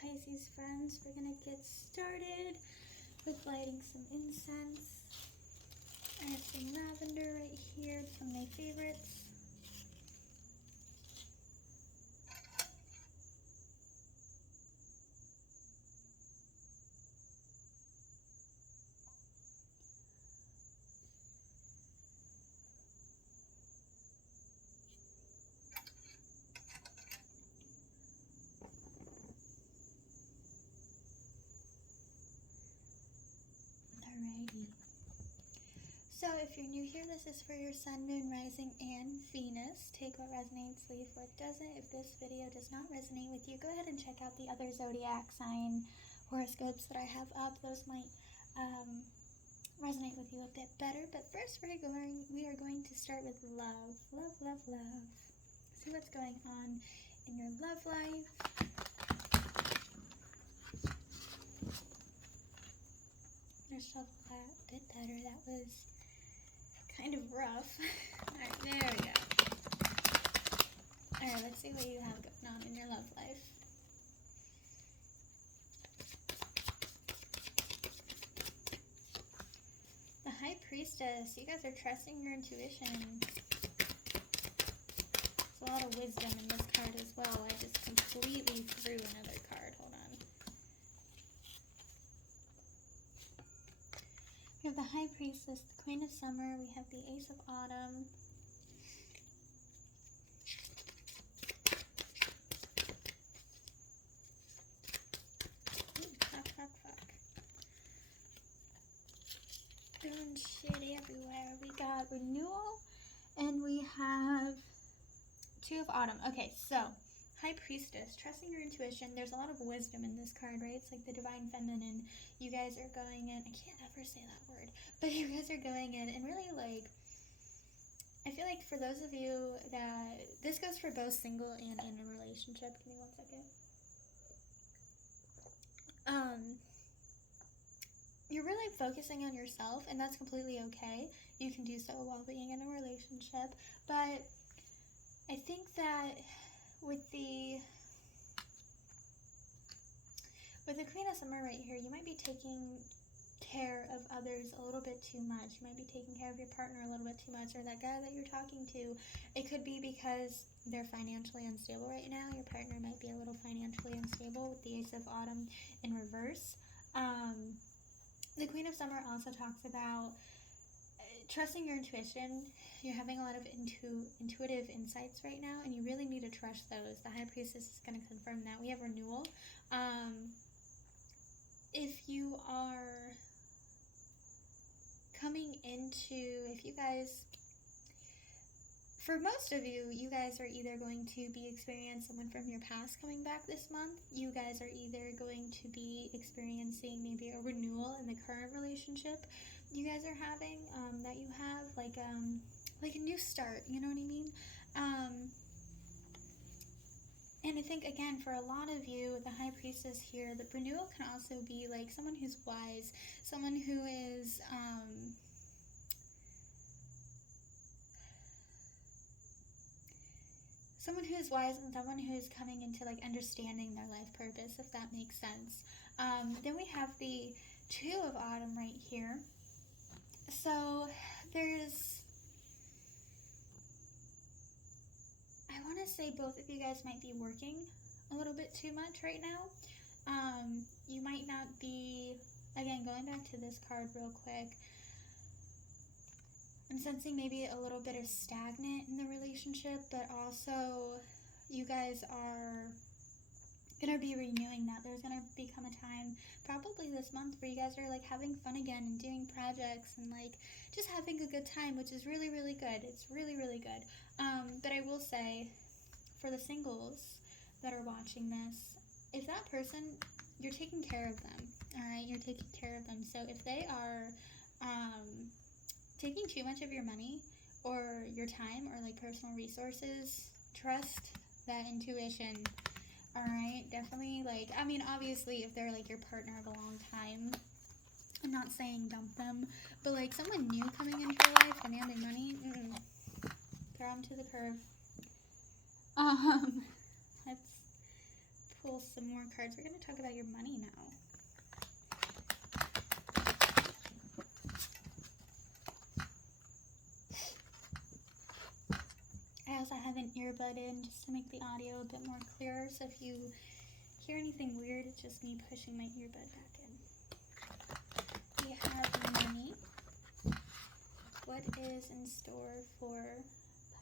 Pisces friends. We're going to get started with lighting some incense. I have some lavender right here, some of my favorites. Alrighty. So if you're new here, this is for your sun, moon, rising, and Venus. Take what resonates, leave what doesn't. If this video does not resonate with you, go ahead and check out the other zodiac sign horoscopes that I have up. Those might resonate with you a bit better. But first we are going to start with love. Love, love, love. See what's going on in your love life. Let's shuffle that a bit better. That was kind of rough. Alright, there we go. Alright, let's see what you have going on in your love life. The High Priestess. You guys are trusting your intuition. There's a lot of wisdom in this card as well. I just completely threw another card. Hold on. We have the High Priestess, the Queen of Summer. We have the Ace of Autumn. Ooh, fuck, fuck, fuck. Doing shitty everywhere. We got Renewal, and we have Two of Autumn. Okay, so High Priestess, trusting your intuition. There's a lot of wisdom in this card, right? It's like the Divine Feminine. You guys are going in, I can't ever say that word, but you guys are going in and really like, I feel like for those of you that, this goes for both single and in a relationship. Give me 1 second. You're really focusing on yourself, and that's completely okay. You can do so while being in a relationship, but I think that with the Queen of Summer right here, you might be taking care of others a little bit too much. You might be taking care of your partner a little bit too much, or that guy that you're talking to. It could be because they're financially unstable right now. Your partner might be a little financially unstable with the Ace of Autumn in reverse. The Queen of Summer also talks about trusting your intuition. You're having a lot of intuitive insights right now, and you really need to trust those. The High Priestess is going to confirm that. We have Renewal. If you are coming into, if you guys, for most of you, you guys are either going to be experiencing someone from your past coming back this month. You guys are either going to be experiencing maybe a renewal in the current relationship you guys are having, that you have, like a new start, you know what I mean? And I think, again, for a lot of you, the High Priestess here, the renewal can also be like someone who's wise, someone who is, someone who is wise, and someone who is coming into like understanding their life purpose, if that makes sense. Then we have the Two of Autumn right here. So there's, I want to say both of you guys might be working a little bit too much right now. You might not be, again, going back to this card real quick, I'm sensing maybe a little bit of stagnant in the relationship, but also you guys are going to be renewing that. There's going to become a time, probably this month, where you guys are like having fun again and doing projects and like just having a good time, which is really, really good. It's really, really good. But I will say, for the singles that are watching this, if that person, you're taking care of them, all right? You're taking care of them. So if they are taking too much of your money or your time or like personal resources, trust that intuition. All right, definitely, like, I mean, obviously, if they're, like, your partner of a long time, I'm not saying dump them, but, like, someone new coming into your life, demanding money, throw them to the curb. That's pull some more cards. We're going to talk about your money now. I also have an earbud in just to make the audio a bit more clearer. So if you hear anything weird, it's just me pushing my earbud back in. We have money. What is in store for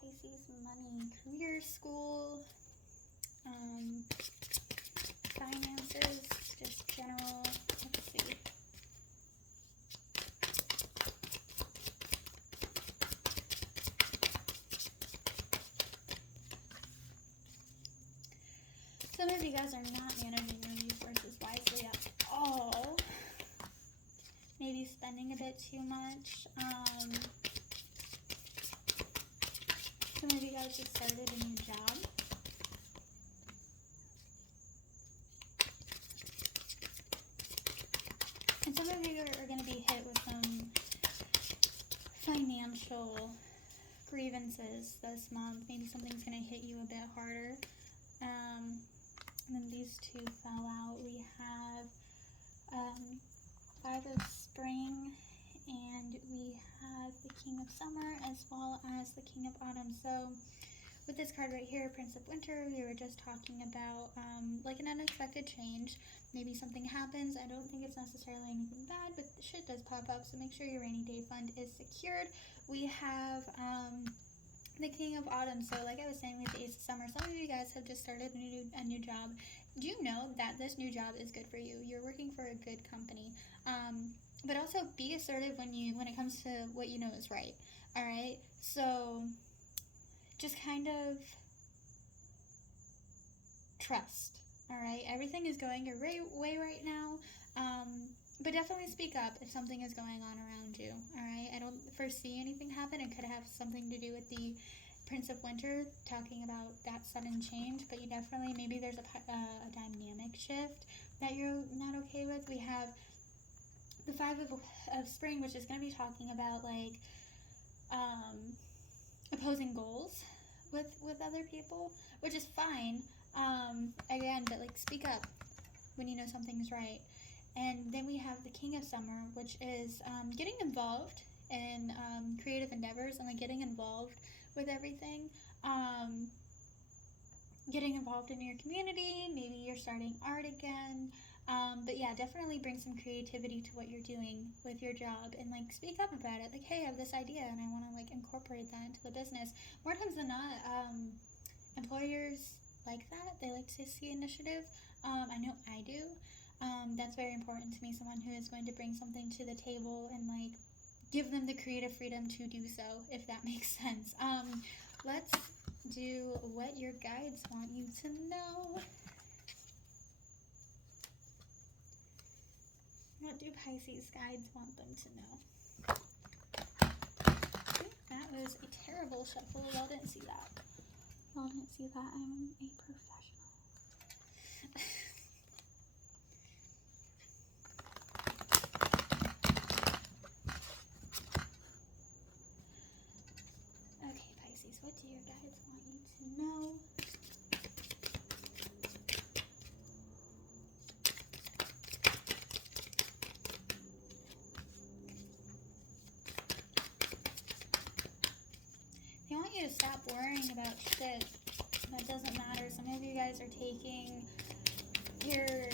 Pisces money? Career, school, finances, just general. Let's see. Some of you guys are not managing your resources wisely at all. Maybe spending a bit too much. Some of you guys just started a new job. And some of you are going to be hit with some financial grievances this month. Maybe something's going to hit you a bit harder. And then these two fell out. We have Five of Spring, and we have the King of Summer as well as the King of Autumn. So with this card right here, Prince of Winter, we were just talking about like an unexpected change. Maybe something happens. I don't think it's necessarily anything bad, but shit does pop up, so make sure your rainy day fund is secured. We have the King of Autumn. So like I was saying with the Ace of Summer, some of you guys have just started a new job. Do you know that this new job is good for you? You're working for a good company. But also be assertive when it comes to what you know is right. All right. So just kind of trust. All right. Everything is going your way right now. But definitely speak up if something is going on around you. All right. I don't foresee anything happen. It could have something to do with the Prince of Winter, talking about that sudden change, but you definitely, maybe there's a dynamic shift that you're not okay with. We have the Five of Spring, which is going to be talking about like opposing goals with other people, which is fine. Again, but like speak up when you know something's right. And then we have the King of Summer, which is getting involved in creative endeavors and like getting involved with everything. Getting involved in your community. Maybe you're starting art again. But yeah, definitely bring some creativity to what you're doing with your job and like speak up about it. Like, hey, I have this idea and I want to like incorporate that into the business. More times than not, employers like that. They like to see initiative. I know I do. That's very important to me. Someone who is going to bring something to the table and like give them the creative freedom to do so, if that makes sense. Let's do what your guides want you to know. What do Pisces guides want them to know? That was a terrible shuffle. Y'all didn't see that. Y'all didn't see that. I'm a professional. Okay, Pisces, what do your guides want you to know? They want you to stop worrying about shit that doesn't matter. Some of you guys are you're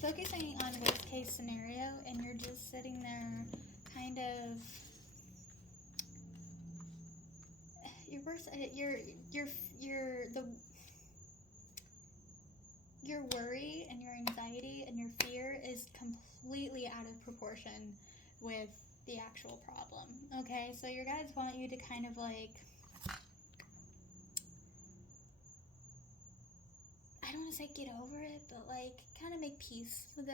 focusing on worst case scenario and you're just sitting there kind of, your worry and your anxiety and your fear is completely out of proportion with the actual problem. Okay, so your guides want you to kind of like, I don't want to say get over it, but like kind of make peace with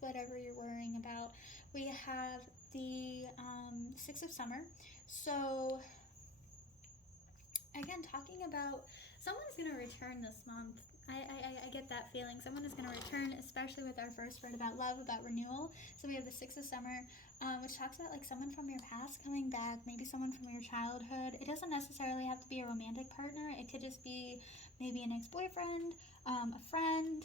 whatever you're worrying about. We have the Six of Summer. So again, talking about someone's going to return this month. I get that feeling. Someone is going to return, especially with our first word about love, about renewal. So we have the Six of Summer, which talks about like someone from your past coming back, maybe someone from your childhood. It doesn't necessarily have to be a romantic partner. It could just be maybe an ex-boyfriend, a friend.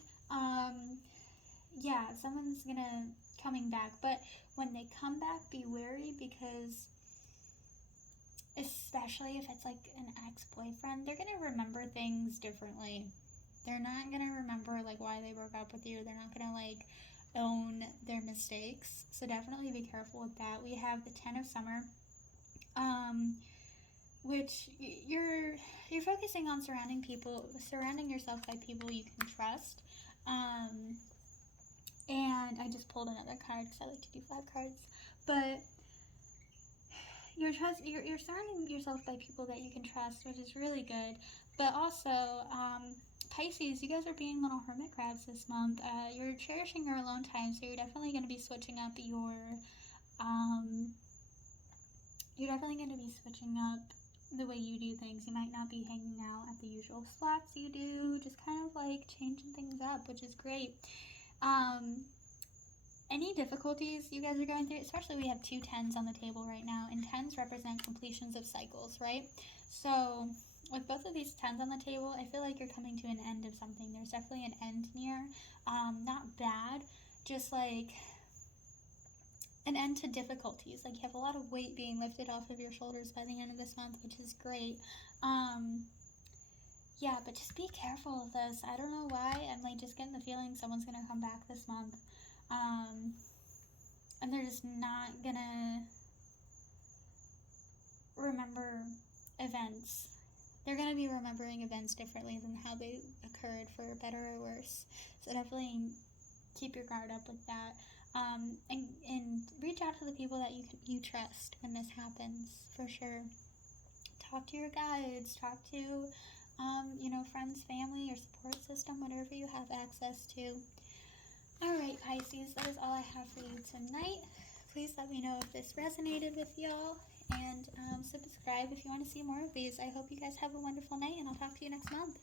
Yeah, someone's gonna coming back. But when they come back, be wary, because especially if it's like an ex-boyfriend, they're gonna remember things differently. They're not gonna remember like why they broke up with you. They're not gonna like own their mistakes. So definitely be careful with that. We have the Ten of Summer, which you're focusing on surrounding yourself by people you can trust. And I just pulled another card because I like to do 5 cards, but you're surrounding yourself by people that you can trust, which is really good. But also, Pisces, you guys are being little hermit crabs this month. You're cherishing your alone time, so you're definitely going to be switching up the way you do things. You might not be hanging out at the usual spots you do, just kind of like changing things up, which is great. Any difficulties you guys are going through, especially we have 2 10s on the table right now, and 10s represent completions of cycles, right? So with both of these 10s on the table, I feel like you're coming to an end of something. There's definitely an end near. Not bad, just like an end to difficulties. Like you have a lot of weight being lifted off of your shoulders by the end of this month, which is great. Yeah, but just be careful of this. I don't know why. I'm like just getting the feeling someone's gonna come back this month. And they're just not gonna remember events. They're gonna be remembering events differently than how they occurred, for better or worse. So definitely keep your guard up with that. And reach out to the people that you trust when this happens, for sure. Talk to your guides. Talk to, friends, family, your support system, whatever you have access to. Alright, Pisces, that is all I have for you tonight. Please let me know if this resonated with y'all, and subscribe if you want to see more of these. I hope you guys have a wonderful night, and I'll talk to you next month.